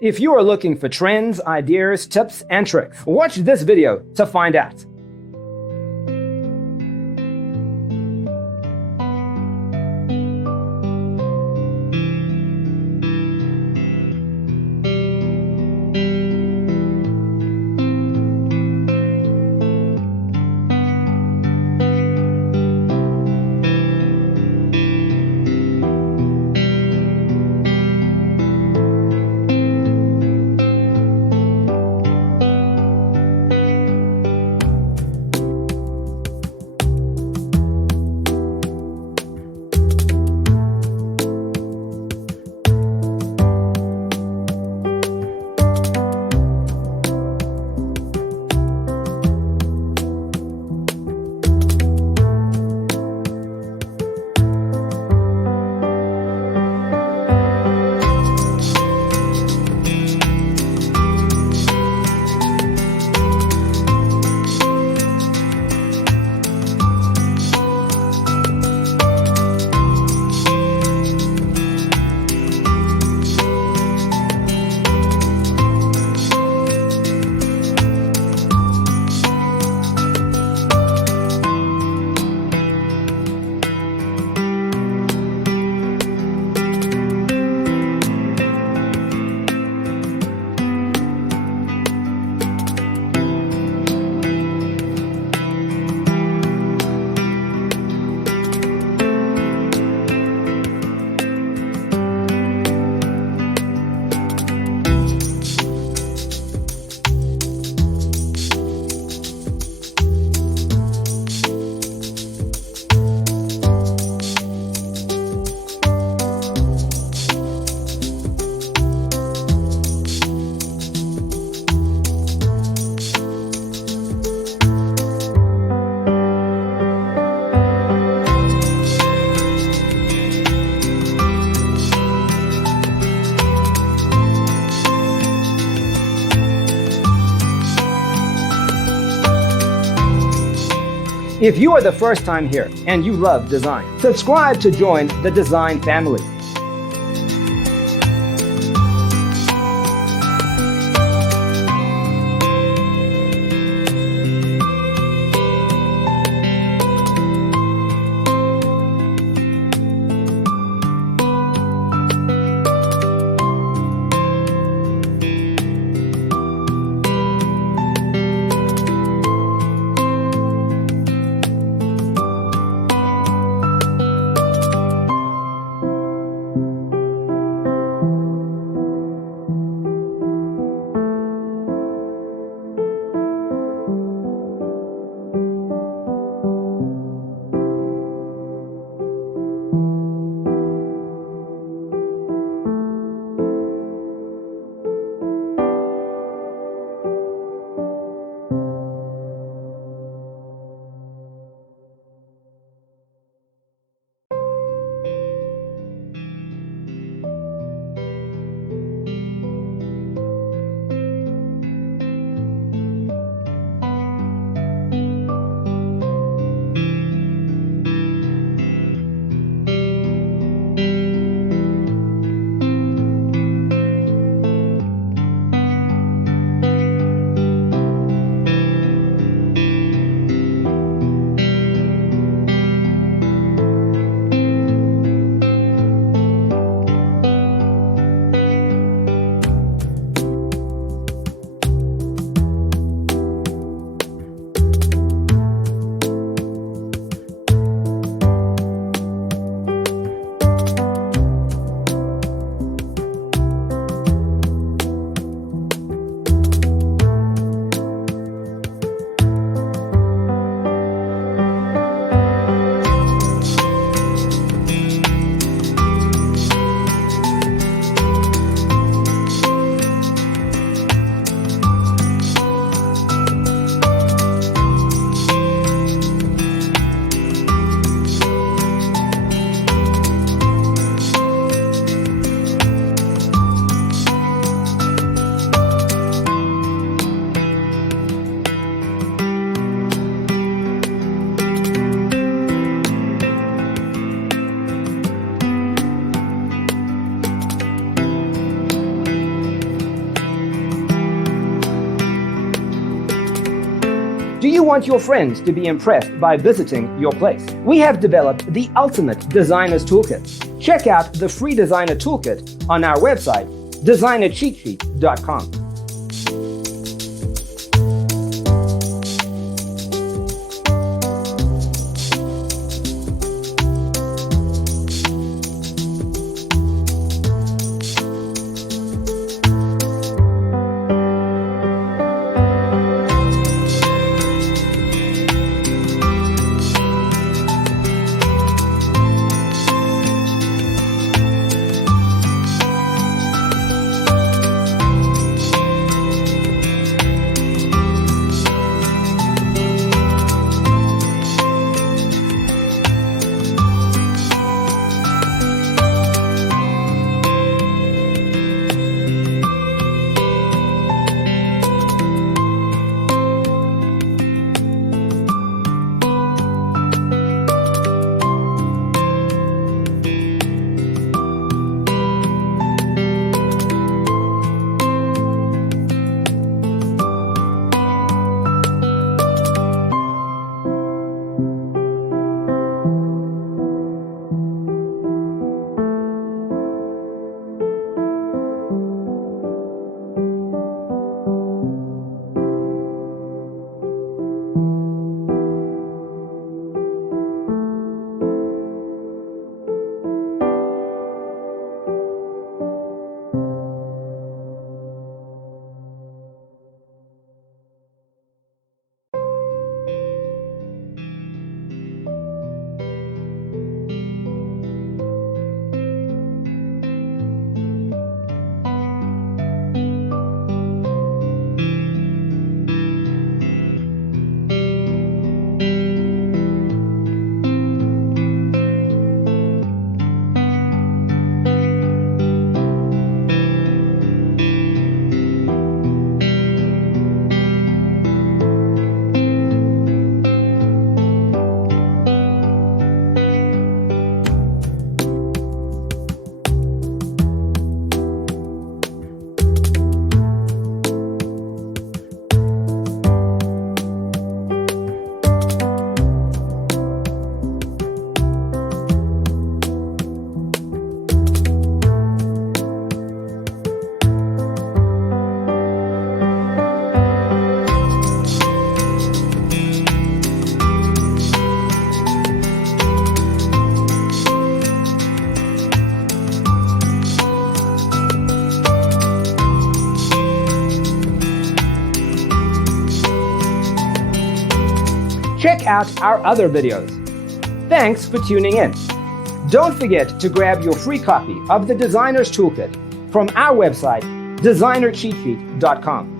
If you are looking for trends, ideas, tips, and tricks, watch this video to find out. If you are the first time here and you love design, subscribe to join the design family. Do you want your friends to be impressed by visiting your place? We have developed the ultimate designer's toolkit. Check out the free designer toolkit on our website, designercheatsheet.com. Check out our other videos. Thanks for tuning in. Don't forget to grab your free copy of the Designer's Toolkit from our website, designercheatsheet.com.